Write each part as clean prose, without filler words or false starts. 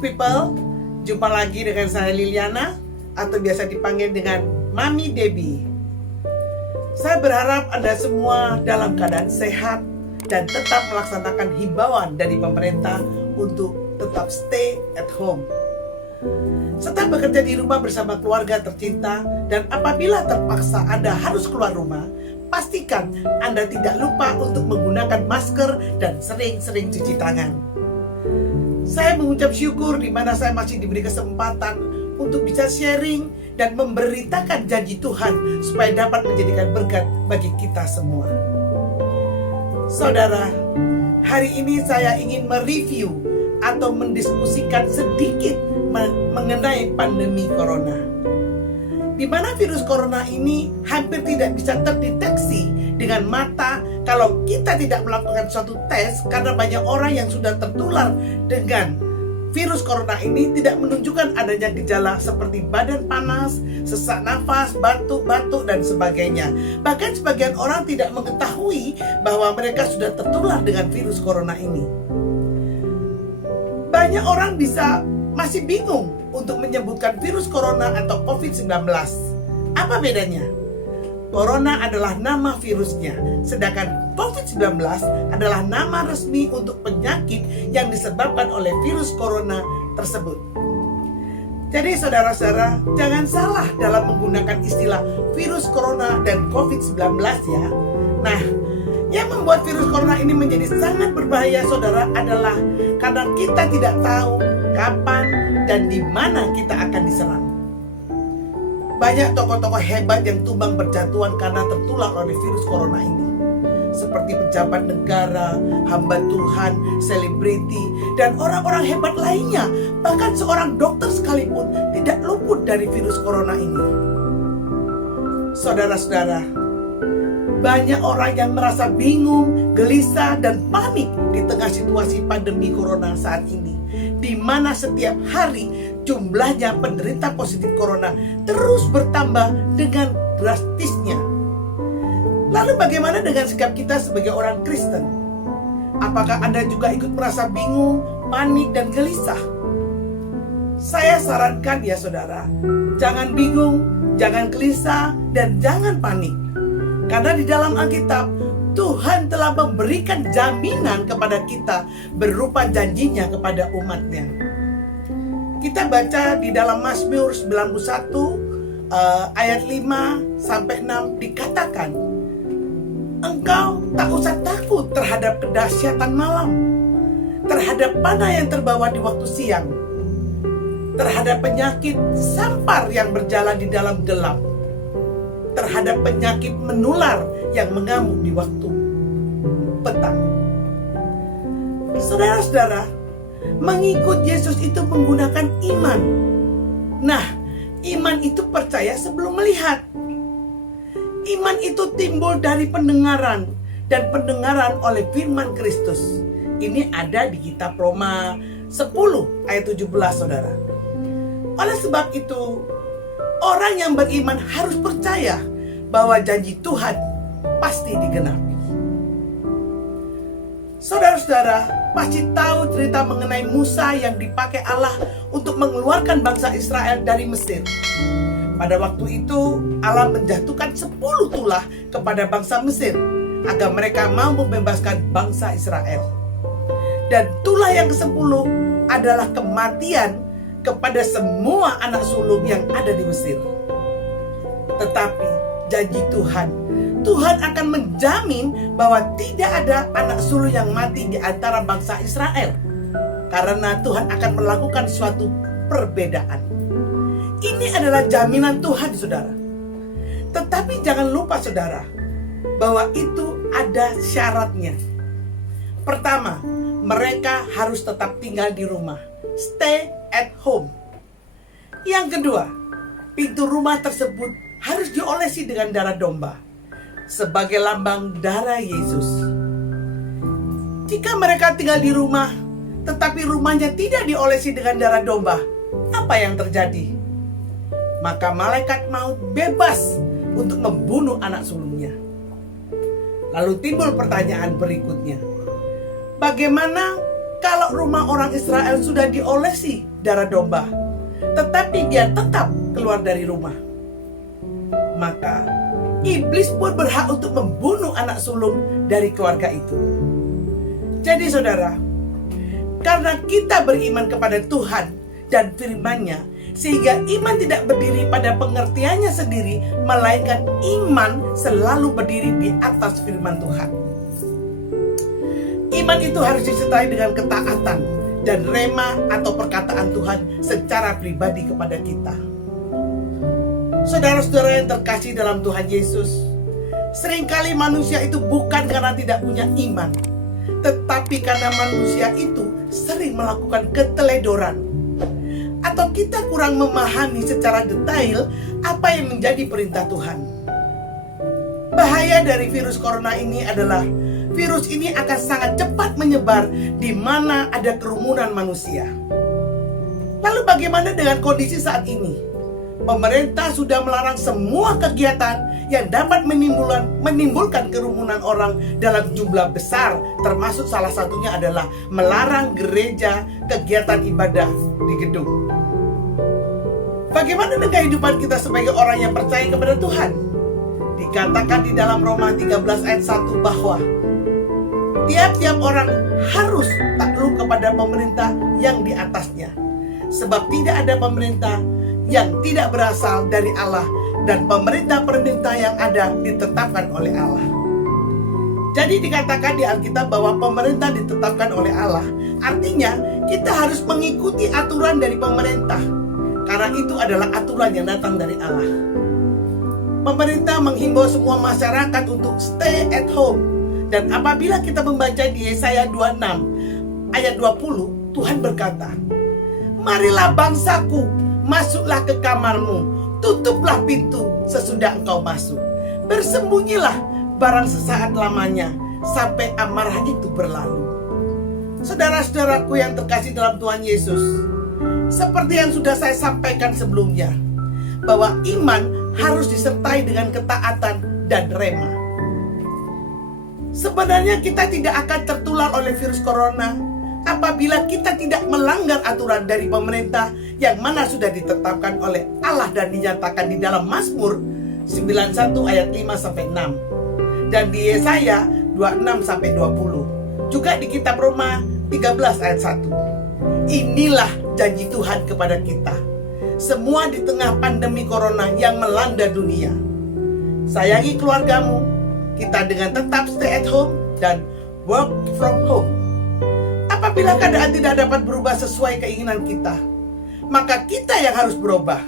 good people, jumpa lagi dengan saya Liliana atau biasa dipanggil dengan Mami Debbie. Saya berharap Anda semua dalam keadaan sehat dan tetap melaksanakan himbauan dari pemerintah untuk tetap stay at home. Tetap bekerja di rumah bersama keluarga tercinta, dan apabila terpaksa Anda harus keluar rumah, pastikan Anda tidak lupa untuk menggunakan masker dan sering-sering cuci tangan. Saya mengucap syukur di mana saya masih diberi kesempatan untuk bisa sharing dan memberitakan janji Tuhan supaya dapat menjadikan berkat bagi kita semua. Saudara, hari ini saya ingin mereview atau mendiskusikan sedikit mengenai pandemi corona, di mana virus corona ini hampir tidak bisa terdeteksi dengan mata kalau kita tidak melakukan suatu tes, karena banyak orang yang sudah tertular dengan virus corona ini tidak menunjukkan adanya gejala seperti badan panas, sesak nafas, batuk-batuk, dan sebagainya. Bahkan sebagian orang tidak mengetahui bahwa mereka sudah tertular dengan virus corona ini. Banyak orang masih bingung untuk menyebutkan virus corona atau COVID-19. Apa bedanya? Corona adalah nama virusnya, sedangkan COVID-19 adalah nama resmi untuk penyakit yang disebabkan oleh virus corona tersebut. Jadi saudara-saudara, jangan salah dalam menggunakan istilah virus corona dan COVID-19 ya. Nah, yang membuat virus corona ini menjadi sangat berbahaya saudara adalah karena kita tidak tahu kapan dan di mana kita akan diserang. Banyak tokoh-tokoh hebat yang tumbang berjatuhan karena tertular oleh virus corona ini, seperti pejabat negara, hamba Tuhan, selebriti, dan orang-orang hebat lainnya. Bahkan seorang dokter sekalipun tidak luput dari virus corona ini. Saudara-saudara, banyak orang yang merasa bingung, gelisah, dan panik di tengah situasi pandemi corona saat ini, di mana setiap hari jumlahnya penderita positif corona terus bertambah dengan drastisnya. Lalu bagaimana dengan sikap kita sebagai orang Kristen? Apakah Anda juga ikut merasa bingung, panik, dan gelisah? Saya sarankan ya saudara, jangan bingung, jangan gelisah, dan jangan panik. Karena di dalam Alkitab, Tuhan telah memberikan jaminan kepada kita berupa janjinya kepada umatnya. Kita baca di dalam Mazmur 91 ayat 5 sampai 6 dikatakan, engkau tak usah takut terhadap kedahsyatan malam, terhadap panah yang terbawa di waktu siang, terhadap penyakit sampar yang berjalan di dalam gelap, terhadap penyakit menular yang mengamuk di waktu petang. Saudara-saudara, mengikut Yesus itu menggunakan iman. Nah, iman itu percaya sebelum melihat. Iman itu timbul dari pendengaran, dan pendengaran oleh firman Kristus. Ini ada di kitab Roma 10 ayat 17 saudara. Oleh sebab itu, orang yang beriman harus percaya bahwa janji Tuhan pasti digenapi. Saudara-saudara pasti tahu cerita mengenai Musa yang dipakai Allah untuk mengeluarkan bangsa Israel dari Mesir. Pada waktu itu Allah menjatuhkan 10 tulah kepada bangsa Mesir agar mereka mau membebaskan bangsa Israel. Dan tulah yang ke-10 adalah kematian kepada semua anak sulung yang ada di Mesir. Tetapi janji Tuhan akan menjamin bahwa tidak ada anak sulung yang mati di antara bangsa Israel, karena Tuhan akan melakukan suatu perbedaan. Ini adalah jaminan Tuhan saudara. Tetapi jangan lupa saudara, bahwa itu ada syaratnya. Pertama, mereka harus tetap tinggal di rumah, stay at home. Yang kedua, pintu rumah tersebut harus diolesi dengan darah domba sebagai lambang darah Yesus. Jika mereka tinggal di rumah tetapi rumahnya tidak diolesi dengan darah domba, apa yang terjadi? Maka malaikat maut bebas untuk membunuh anak sulungnya. Lalu timbul pertanyaan berikutnya, bagaimana Kalau rumah orang Israel sudah diolesi darah domba, tetapi dia tetap keluar dari rumah, maka iblis pun berhak untuk membunuh anak sulung dari keluarga itu. Jadi saudara, karena kita beriman kepada Tuhan dan firman-Nya, sehingga iman tidak berdiri pada pengertiannya sendiri, melainkan iman selalu berdiri di atas firman Tuhan. Iman itu harus disertai dengan ketaatan dan rema atau perkataan Tuhan secara pribadi kepada kita. Saudara-saudara yang terkasih dalam Tuhan Yesus, seringkali manusia itu bukan karena tidak punya iman, tetapi karena manusia itu sering melakukan keteledoran, atau kita kurang memahami secara detail apa yang menjadi perintah Tuhan. Bahaya dari virus corona ini adalah virus ini akan sangat cepat menyebar di mana ada kerumunan manusia. Lalu bagaimana dengan kondisi saat ini? Pemerintah sudah melarang semua kegiatan yang dapat menimbulkan kerumunan orang dalam jumlah besar, termasuk salah satunya adalah melarang gereja kegiatan ibadah di gedung. Bagaimana dengan kehidupan kita sebagai orang yang percaya kepada Tuhan? Dikatakan di dalam Roma 13 ayat 1 bahwa tiap-tiap orang harus takluk kepada pemerintah yang di atasnya, sebab tidak ada pemerintah yang tidak berasal dari Allah, dan pemerintah-pemerintah yang ada ditetapkan oleh Allah. Jadi dikatakan di Alkitab bahwa pemerintah ditetapkan oleh Allah, artinya kita harus mengikuti aturan dari pemerintah, karena itu adalah aturan yang datang dari Allah. Pemerintah menghimbau semua masyarakat untuk stay at home. Dan apabila kita membaca di Yesaya 26 ayat 20, Tuhan berkata, "Marilah bangsaku, masuklah ke kamarmu, tutuplah pintu sesudah engkau masuk. Bersembunyilah barang sesaat lamanya, sampai amarah itu berlalu." Saudara-saudaraku yang terkasih dalam Tuhan Yesus, seperti yang sudah saya sampaikan sebelumnya, bahwa iman harus disertai dengan ketaatan dan rema. Sebenarnya kita tidak akan tertular oleh virus corona apabila kita tidak melanggar aturan dari pemerintah yang mana sudah ditetapkan oleh Allah dan dinyatakan di dalam Mazmur 91 ayat 5 sampai 6 dan di Yesaya 26 sampai 20. Juga di kitab Roma 13 ayat 1. Inilah janji Tuhan kepada kita, semua di tengah pandemi corona yang melanda dunia. Sayangi keluargamu, kita dengan tetap stay at home dan work from home. Apabila keadaan tidak dapat berubah sesuai keinginan kita, maka kita yang harus berubah.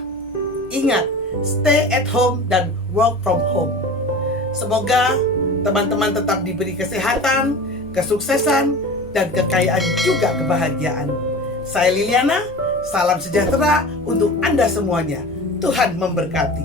Ingat, stay at home dan work from home. Semoga teman-teman tetap diberi kesehatan, kesuksesan, dan kekayaan juga kebahagiaan. Saya Liliana, salam sejahtera untuk Anda semuanya. Tuhan memberkati.